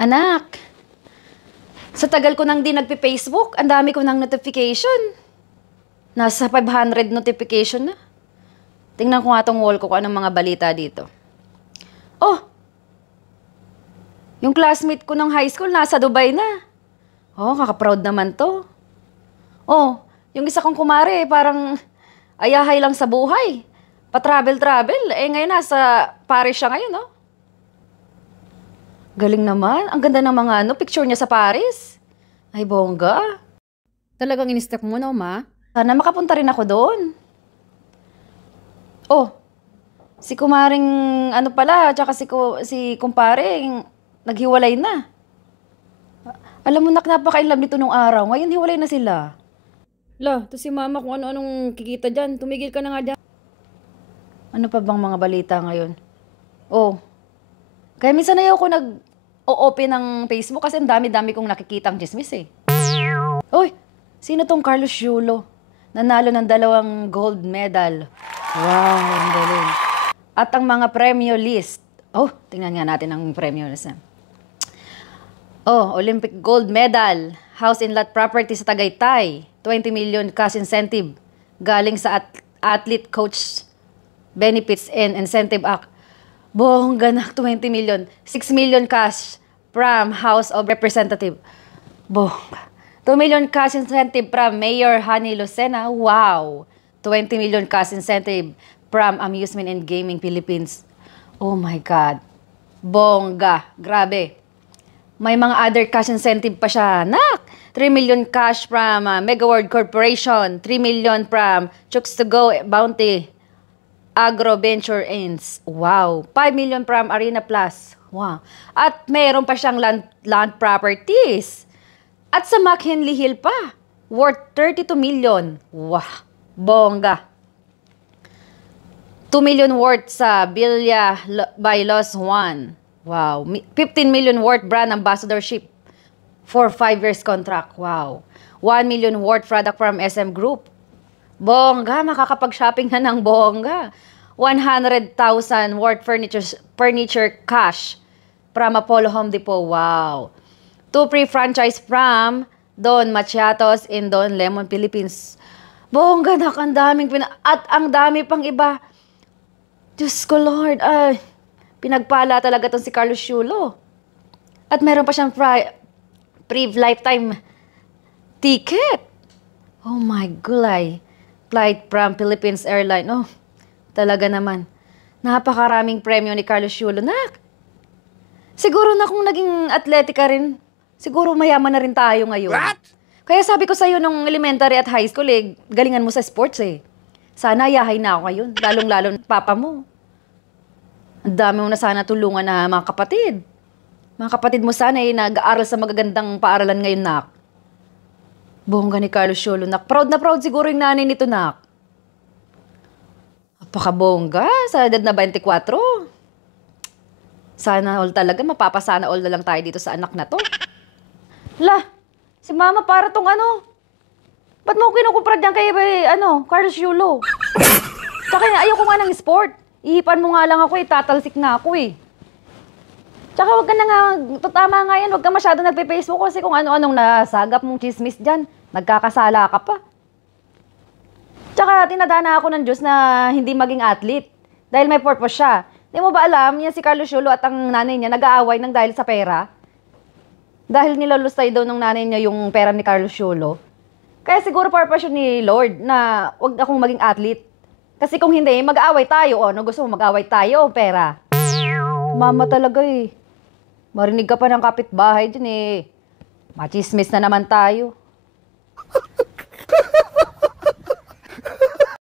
Anak, sa tagal ko nang di nagpe-Facebook, ang dami ko ng notification. Nasa 500 notification na. Tingnan ko nga tong wall ko kung anong mga balita dito. Oh! Yung classmate ko ng high school nasa Dubai na. Oh, kaka-proud naman to. Oh, yung isa kong kumare, parang ayahay lang sa buhay. Pa-travel-travel. Eh, ngayon nasa Paris siya ngayon, no? Galing naman. Ang ganda ng mga picture niya sa Paris. Ay, bongga. Talagang in-step mo, no, ma? Sana makapunta rin ako doon. Oh, si kumaring pala, tsaka si kumparing naghiwalay na. Alam mo, napaka-inlove nito nung araw. Ngayon, hiwalay na sila. La, to si mama kung ano-anong kikita dyan. Tumigil ka na nga dyan. Ano pa bang mga balita ngayon? Oh, kaya minsan ayaw ko nag-o-open ng Facebook kasi ang dami-dami kong nakikitang chismis eh. Uy, sino tong Carlos Yulo? Nanalo ng 2 gold medal. Wow, ang galing. At ang mga premyo list. Oh, tingnan nga natin ang premyo list. Oh, Olympic gold medal. House and lot property sa Tagaytay. 20 million cash incentive. Galing sa athlete coach benefits and incentive act. Bongga na, 20 million. 6 million cash from House of Representative. Bongga. 2 million cash incentive from Mayor Hani Lucena. Wow. 20 million cash incentive from Amusement and Gaming Philippines. Oh my God. Bongga. Grabe. May mga other cash incentive pa siya. Nak! 3 million cash from Mega World Corporation. 3 million from Chooks to Go Bounty Agro Venture Ends. Wow. 5 million from Arena Plus. Wow. At mayroon pa siyang land properties. At sa McKinley Hill pa. Worth 32 million. Wow. Bongga. 2 million worth sa Villa by Los Juan. Wow. 15 million worth brand ambassadorship for 5 years contract. Wow. 1 million worth product from SM Group. Bongga, makakapag-shopping ka ng bongga. 100,000 worth furniture cash from Apollo Home Depot. Wow. 2 free franchise from Don Machiatos in Don Lemon, Philippines. Bongga, ang daming at ang dami pang iba. Diyos ko, Lord. Ay, pinagpala talaga tong si Carlos Yulo. At meron pa siyang free lifetime ticket. Oh my gulay. Flight from Philippines Airline. Oh, talaga naman. Napakaraming premyo ni Carlos Yulo. Nak, siguro na kung naging atletica rin, siguro mayaman na rin tayo ngayon. What? Kaya sabi ko sa'yo nung elementary at high school, galingan mo sa sports eh. Sana yahay na ako ngayon, lalong-lalo papa mo. Ang dami mo na sana tulungan na mga kapatid. Mga kapatid mo sana nag-aaral sa magagandang paaralan ngayon, nak. Bongga ni Carlos Yulo, nak. Proud na proud siguro yung nanay nito, nak. Napakabongga, sa edad na 24. Sana all talaga, mapapasana all na lang tayo dito sa anak na to. La, si mama para tong ba't mo kinukupra dyan kay Carlos Yulo? Tsaka ayoko nga ng sport. Ihipan mo nga lang ako tatalsik na ako Tsaka wag ka na nga, tama nga yan, wag ka masyado nagpe-Facebook kasi kung ano-anong nasagap mong chismis dyan, nagkakasala ka pa. Tsaka tinadhana ako ng Diyos na hindi maging athlete dahil may purpose siya. Di mo ba alam, yan si Carlos Yulo at ang nanay niya nag-aaway ng dahil sa pera? Dahil nilalustay daw ng nanay niya yung pera ni Carlos Yulo. Kaya siguro purpose yun ni Lord na wag akong maging athlete. Kasi kung hindi, mag-aaway tayo. Ano gusto mo, mag-aaway tayo o pera? Mama talaga Marinig ka pa ng kapitbahay dyan Machismis na naman tayo.